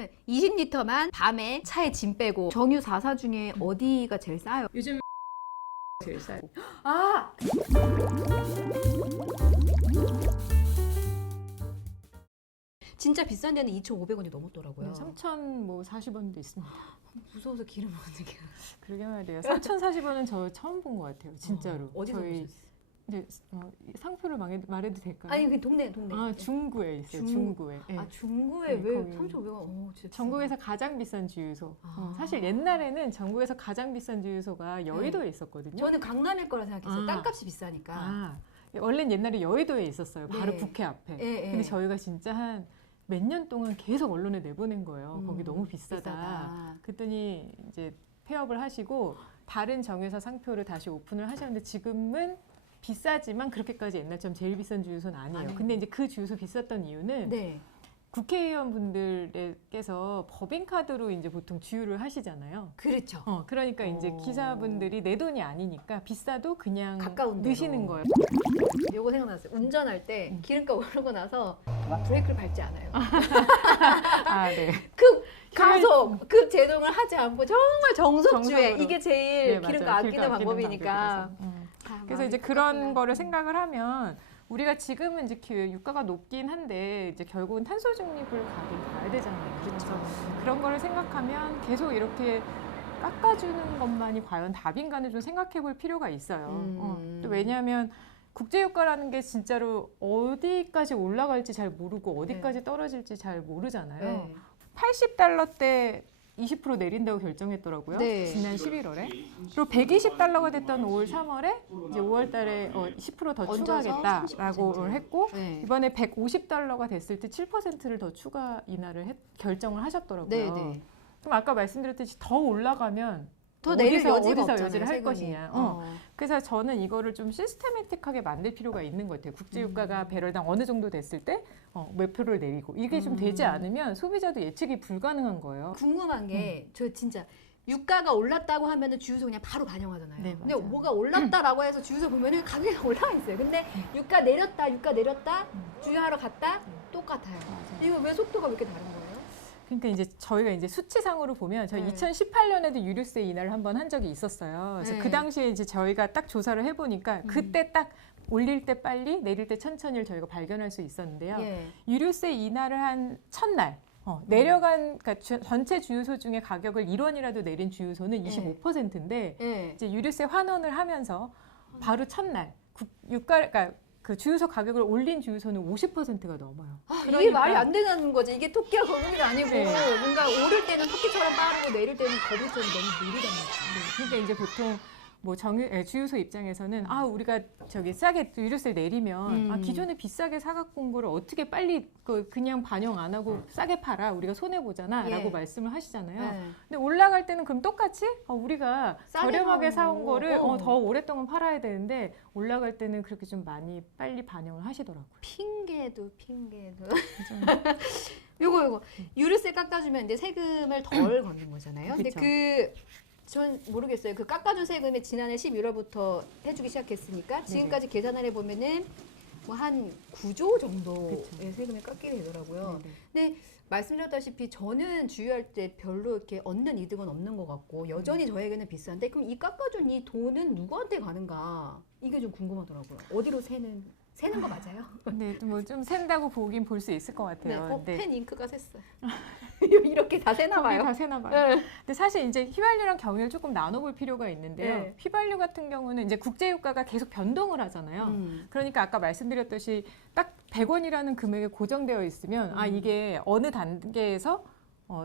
그러면 20리터만 밤에 차에 짐 빼고 정유 4사 중에 어디가 제일 싸요? 요즘 제일 싸요. 아! 진짜 비싼 데는 2,500원이 넘었더라고요. 네, 3,040원도 있습니다. 무서워서 기름 먹는 게. 그러게 말이에요. 3,040원은 저 처음 본 것 같아요. 진짜로. 어디서 저희 보셨어요? 이제 상표를 말해도 될까요? 아니 그 동네. 아, 중구에 있어요. 중구에. 네. 아 중구에 네, 왜 거기. 3,500원? 진짜 전국에서 가장 비싼 주유소. 아. 사실 옛날에는 전국에서 가장 비싼 주유소가 여의도에 있었거든요. 저는 강남일 거라 생각했어요. 아. 땅값이 비싸니까. 아, 원래는 옛날에 여의도에 있었어요. 바로 네. 국회 앞에. 예, 예. 근데 저희가 진짜 한 몇 년 동안 계속 언론에 내보낸 거예요. 거기 너무 비싸다. 그랬더니 이제 폐업을 하시고 다른 정유사 상표를 다시 오픈을 하셨는데 지금은 비싸지만 그렇게까지 옛날처럼 제일 비싼 주유소는 아니에요. 근데 이제 그 주유소 비쌌던 이유는 네. 국회의원분들께서 법인카드로 이제 보통 주유를 하시잖아요. 그렇죠. 그러니까 이제 기사분들이 내 돈이 아니니까 비싸도 그냥 가까운 데로. 넣으시는 거예요. 요거 생각났어요. 운전할 때 기름값 오르고 나서 브레이크를 밟지 않아요. 아, 네. 가속, 급 제동을 하지 않고 정말 정석주행. 정석으로. 이게 제일 네, 기름값 맞아요. 아끼는 기름값 방법이니까. 방법이라서. 아, 그래서 이제 그런 거를 생각을 하면 우리가 지금은 이제 유가가 높긴 한데 이제 결국은 탄소 중립을 가야 되잖아요. 그래서 그런 거를 생각하면 계속 이렇게 깎아주는 것만이 과연 답인가는 좀 생각해 볼 필요가 있어요. 또 왜냐하면 국제유가라는 게 진짜로 어디까지 올라갈지 잘 모르고 어디까지 떨어질지 잘 모르잖아요. 네. 80달러대 20% 내린다고 결정했더라고요. 네. 지난 11월에. 그리고 120달러가 됐던 5월, 3월에 이제 5월 달에 10%더 얹어서 추가하겠다라고 30%. 했고 네. 이번에 150달러가 됐을 때 7%를 더 추가 인하를 결정을 하셨더라고요. 네, 네. 그럼 아까 말씀드렸듯이 더 올라가면 더 내릴 여지가 어디서 없잖아요, 여지를 할 세금이. 것이냐. 그래서 저는 이거를 좀 시스테매틱하게 만들 필요가 있는 것 같아요. 국제유가가 배럴당 어느 정도 됐을 때 몇 표를 내리고 이게 좀 되지 않으면 소비자도 예측이 불가능한 거예요. 궁금한 게 저 진짜 유가가 올랐다고 하면은 주유소 그냥 바로 반영하잖아요. 네, 근데 맞아요. 뭐가 올랐다라고 해서 주유소 보면은 가격이 올라 있어요. 근데 유가 내렸다 주유하러 갔다 똑같아요. 맞아요. 이거 왜 속도가 왜 이렇게 다른 거예요? 그러니까 이제 저희가 이제 수치상으로 보면 저희 네. 2018년에도 유류세 인하를 한번 한 적이 있었어요. 그래서 네. 그 당시에 이제 저희가 딱 조사를 해보니까 그때 딱 올릴 때 빨리 내릴 때 천천히를 저희가 발견할 수 있었는데요. 예. 유류세 인하를 한 첫날 내려간 그러니까 전체 주유소 중에 가격을 1원이라도 내린 주유소는 25%인데 예. 이제 유류세 환원을 하면서 바로 첫날 그러니까 그 주유소 가격을 올린 주유소는 50%가 넘어요. 아, 이게 그러니까- 말이 안 되는 거지. 이게 토끼가 거북이가 아니고 네. 뭔가 오를 때는 토끼처럼 빠르고 내릴 때는 거북이처럼 너무 느리단 말이야. 그러니까 이제 보통 뭐 주유소 입장에서는 우리가 저기 싸게 유류세 내리면 기존에 비싸게 사갖고 온 거를 어떻게 빨리 그냥 반영 안 하고 싸게 팔아 우리가 손해 보잖아라고 예. 말씀을 하시잖아요. 네. 근데 올라갈 때는 그럼 똑같이 우리가 싸게 저렴하게 사온 사온 거. 거를 더 오랫동안 팔아야 되는데 올라갈 때는 그렇게 좀 많이 빨리 반영을 하시더라고요. 핑계도. 요거 유류세 깎아주면 이제 세금을 덜 걷는 거잖아요. 근데 그쵸. 전 모르겠어요. 그 깎아준 세금이 지난해 11월부터 해주기 시작했으니까 지금까지 계산을 해보면은 뭐 한 9조 정도의 그쵸. 세금이 깎이게 되더라고요. 네네. 근데 말씀드렸다시피 저는 주유할 때 별로 이렇게 얻는 이득은 없는 것 같고 여전히 저에게는 비싼데 그럼 이 깎아준 이 돈은 누구한테 가는가 이게 좀 궁금하더라고요. 어디로 새는 거 맞아요? 근데 뭐 좀 샌다고 보긴 볼 수 있을 것 네, 같아요. 근데 펜 잉크가 샜어요. 이렇게 다 새나 거기 봐요. 다 새나 봐요. 네. 근데 사실 이제 휘발유랑 경유를 조금 나눠볼 필요가 있는데요. 네. 휘발유 같은 경우는 이제 국제유가가 계속 변동을 하잖아요. 그러니까 아까 말씀드렸듯이 딱 100원이라는 금액에 고정되어 있으면 이게 어느 단계에서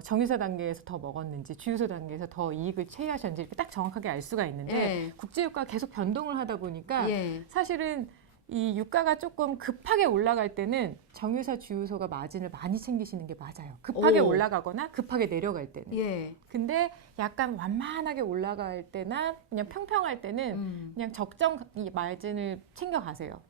정유사 단계에서 더 먹었는지 주유소 단계에서 더 이익을 체유하셨는지 이렇게 딱 정확하게 알 수가 있는데 네. 국제유가가 계속 변동을 하다 보니까 예. 사실은 이 유가가 조금 급하게 올라갈 때는 정유사 주유소가 마진을 많이 챙기시는 게 맞아요. 급하게 오. 올라가거나 급하게 내려갈 때는. 예. 근데 약간 완만하게 올라갈 때나 그냥 평평할 때는 그냥 적정 이 마진을 챙겨가세요.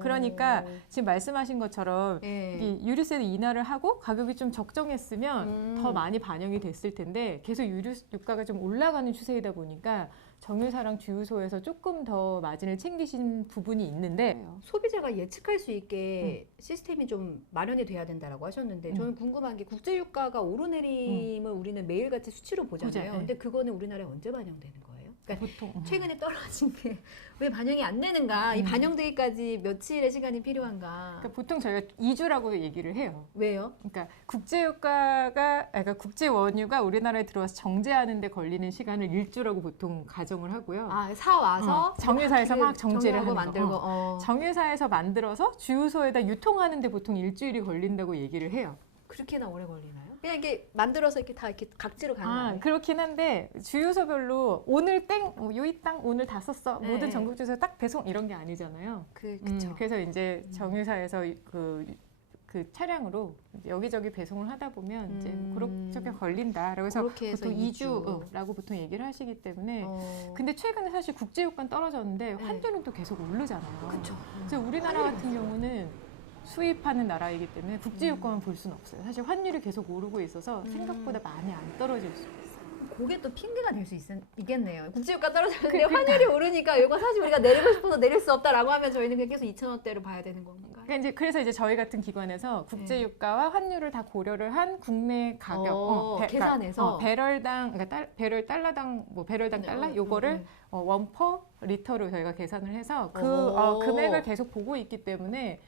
그러니까 지금 말씀하신 것처럼 예. 이 유류세 인하를 하고 가격이 좀 적정했으면 더 많이 반영이 됐을 텐데 계속 유가가 좀 올라가는 추세이다 보니까 정유사랑 주유소에서 조금 더 마진을 챙기신 부분이 있는데 소비자가 예측할 수 있게 시스템이 좀 마련이 돼야 된다라고 하셨는데 저는 궁금한 게 국제유가가 오르내림을 우리는 매일같이 수치로 보잖아요. 보자, 근데 그거는 우리나라에 언제 반영되는 거예요? 그러니까 보통 최근에 떨어진 게 왜 반영이 안 되는가? 이 반영되기까지 며칠의 시간이 필요한가? 그러니까 보통 저희가 2주라고 얘기를 해요. 왜요? 그러니까 그러니까 국제 원유가 우리나라에 들어와서 정제하는 데 걸리는 시간을 1주라고 보통 가정을 하고요. 아, 사 와서 정유사에서 막 정제를 정리하고 하는 만들고 거. 정유사에서 만들어서 주유소에다 유통하는 데 보통 일주일이 걸린다고 얘기를 해요. 그렇게나 오래 걸리나요? 그냥 이게 만들어서 이렇게 다 이렇게 각지로 가는 거예요? 그렇긴 한데 주유소별로 오늘 땡, 요이 땅 오늘 다 썼어. 네. 모든 전국 주유소 딱 배송 이런 게 아니잖아요. 그쵸. 그래서 이제 정유사에서 그 차량으로 여기저기 배송을 하다 보면 이제 그렇게 걸린다. 그래서 그렇게 해서 보통 2주라고 보통 얘기를 하시기 때문에 근데 최근에 사실 국제유가는 떨어졌는데 환율은 또 계속 오르잖아요. 그쵸. 그래서 우리나라 같은 경우는 수입하는 나라이기 때문에 국제유가만 볼 수는 없어요. 사실 환율이 계속 오르고 있어서 생각보다 많이 안 떨어질 수 있어요. 그게 또 핑계가 될 수 있겠네요. 국제유가 떨어졌는데 환율이 오르니까 이거 사실 우리가 내리고 싶어서 내릴 수 없다라고 하면 저희는 그냥 계속 2,000원대로 봐야 되는 건가요? 그래서 이제 저희 같은 기관에서 국제유가와 환율을 다 고려를 한 국내 가격 계산해서 배럴당 그러니까 배럴 달러당 배럴당 달러 요거를 원퍼 리터로 저희가 계산을 해서 금액을 계속 보고 있기 때문에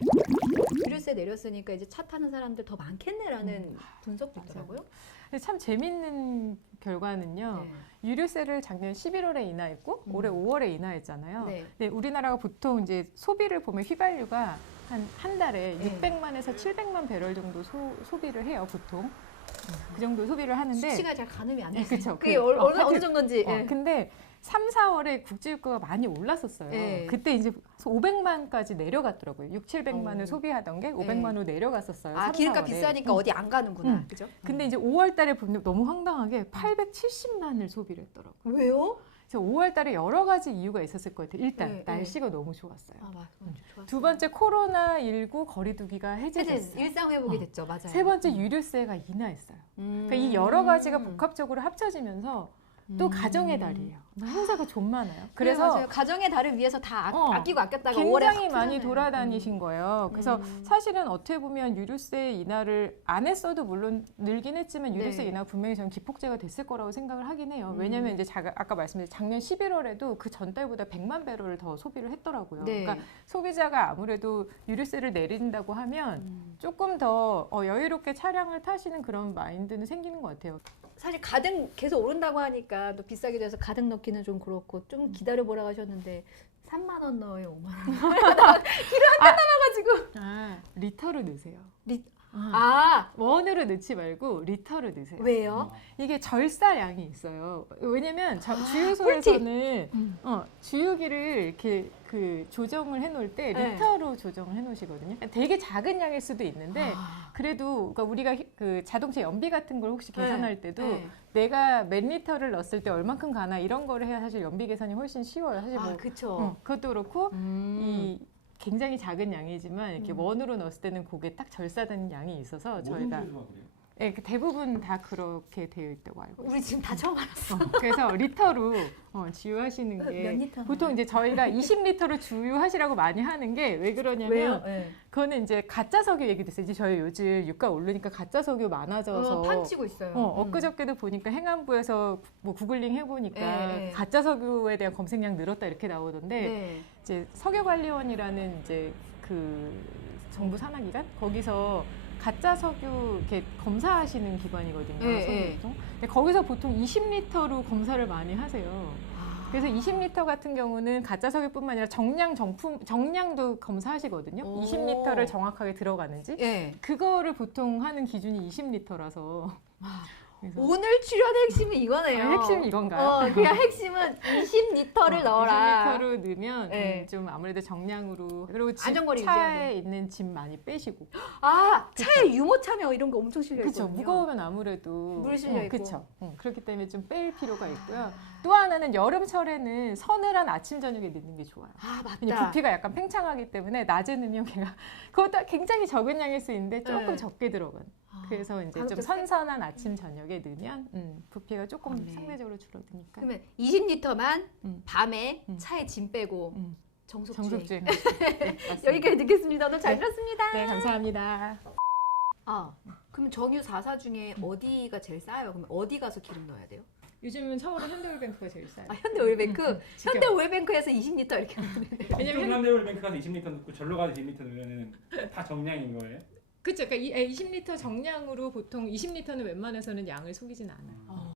유류세 내렸으니까 이제 차 타는 사람들 더 많겠네라는 분석도 있더라고요. 근데 참 재밌는 결과는요. 유류세를 작년 11월에 인하했고 올해 5월에 인하했잖아요. 근데 우리나라가 보통 이제 소비를 보면 휘발유가 한 달에 600만에서 700만 배럴 정도 소비를 해요, 보통. 그 정도 소비를 하는데 수치가 잘 가늠이 안 돼요. 그렇죠. 그게 어느 정도인지. 근데 3, 4월에 국제유가가 많이 올랐었어요. 그때 이제 500만까지 내려갔더라고요. 6, 700만을 소비하던 게 500만으로 내려갔었어요. 3, 기름값 4월에. 비싸니까 어디 안 가는구나. 그죠? 근데 이제 5월 달에 보면 너무 황당하게 870만을 소비를 했더라고요. 왜요? 그래서 5월 달에 여러 가지 이유가 있었을 것 같아요. 일단 날씨가 너무 좋았어요. 맞아. 두 번째 코로나19 거리두기가 해제됐어요. 일상 회복이 됐죠. 맞아요. 세 번째 유류세가 인하했어요. 그러니까 이 여러 가지가 복합적으로 합쳐지면서 또 가정의 달이에요. 행사가 좀 많아요. 그래서 맞아요. 가정의 달을 위해서 다 아끼고 아꼈다가 굉장히 많이 돌아다니신 거예요. 그래서 사실은 어떻게 보면 유류세 인하를 안 했어도 물론 늘긴 했지만 유류세 인하 분명히 저는 기폭제가 됐을 거라고 생각을 하긴 해요. 왜냐하면 이제 아까 말씀드린 작년 11월에도 그 전달보다 100만 배럴을 더 소비를 했더라고요. 그러니까 소비자가 아무래도 유류세를 내린다고 하면 조금 더 여유롭게 차량을 타시는 그런 마인드는 생기는 것 같아요. 사실 가득 계속 오른다고 하니까 또 비싸게 돼서 가득 넣기는 좀 그렇고 좀 기다려보라 하셨는데 3만 원 넣어요, 5만 원. 기름 한 칸 남아가지고. 리터로 넣으세요. 원으로 넣지 말고 리터로 넣으세요. 왜요? 이게 절사량이 있어요. 왜냐면 주유소에서는 주유기를 이렇게 조정을 해놓을 때 리터로 조정을 해놓으시거든요. 되게 작은 양일 수도 있는데 그래도 그러니까 우리가 그 자동차 연비 같은 걸 혹시 계산할 때도 내가 몇 리터를 넣었을 때 얼만큼 가나 이런 거를 해야 사실 연비 계산이 훨씬 쉬워요. 사실 그렇죠. 그것도 그렇고 이 굉장히 작은 양이지만 이렇게 원으로 넣었을 때는 그게 딱 절사된 양이 있어서 저희가 대부분 다 그렇게 되어 있다고 알고 있어요. 우리 지금 다 처음 알았어. 그래서 리터로 주유하시는 몇 게 리터 보통 이제 저희가 20리터로 주유하시라고 많이 하는 게 왜 그러냐면 그거는 이제 가짜 석유 얘기도 있어요. 이제 저희 요즘 유가 오르니까 가짜 석유 많아져서 판치고 있어요. 엊그저께도 보니까 행안부에서 뭐 구글링 해보니까 가짜 석유에 대한 검색량 늘었다 이렇게 나오던데 이제 석유관리원이라는 이제 그 정부 산하기관 거기서 가짜 석유 이렇게 검사하시는 기관이거든요. 근데 거기서 보통 20리터로 검사를 많이 하세요. 그래서 20리터 같은 경우는 가짜 석유뿐만 아니라 정량도 검사하시거든요. 20리터를 정확하게 들어가는지. 그거를 보통 하는 기준이 20리터라서. 오늘 출연의 핵심은 이거네요. 핵심이 이건가요? 그냥 핵심은 20리터를 넣어라. 20리터로 넣으면 좀 아무래도 정량으로 그리고 안전거리 차에 있는 짐 많이 빼시고. 차에 유모차며 이런 거 엄청 실려 있거든요. 그렇죠. 무거우면 아무래도 물 실려 있고. 그렇죠. 그렇기 때문에 좀 뺄 필요가 있고요. 또 하나는 여름철에는 서늘한 아침 저녁에 넣는 게 좋아요. 맞다. 부피가 약간 팽창하기 때문에 낮에는요, 걔가 그것도 굉장히 적은 양일 수 있는데 조금 적게 들어간. 그래서 이제 좀 가급적 선선한 아침 저녁에 넣으면 부피가 조금 네. 상대적으로 줄어드니까. 그러면 20리터만 음. 밤에 음. 차에 짐 빼고 정석주행. 정석주행. 네, 맞습니다. 여기까지 듣겠습니다. 오늘 잘 네. 들었습니다. 네, 감사합니다. 아, 그럼 정유 4사 중에 어디가 제일 싸요? 그럼 어디 가서 기름 넣어야 돼요? 요즘은 서울은 현대올뱅크가 제일 싸요. 아, 현대오일뱅크? 지금. 현대오일뱅크에서 20리터 이렇게 넣으면 돼요. 왜냐면 현대올뱅크 가서 20리터 넣고 절로 가서 20리터 넣으면 다 정량인 거예요? 그렇죠. 그러니까 20리터 정량으로 보통 20리터는 웬만해서는 양을 속이진 않아요.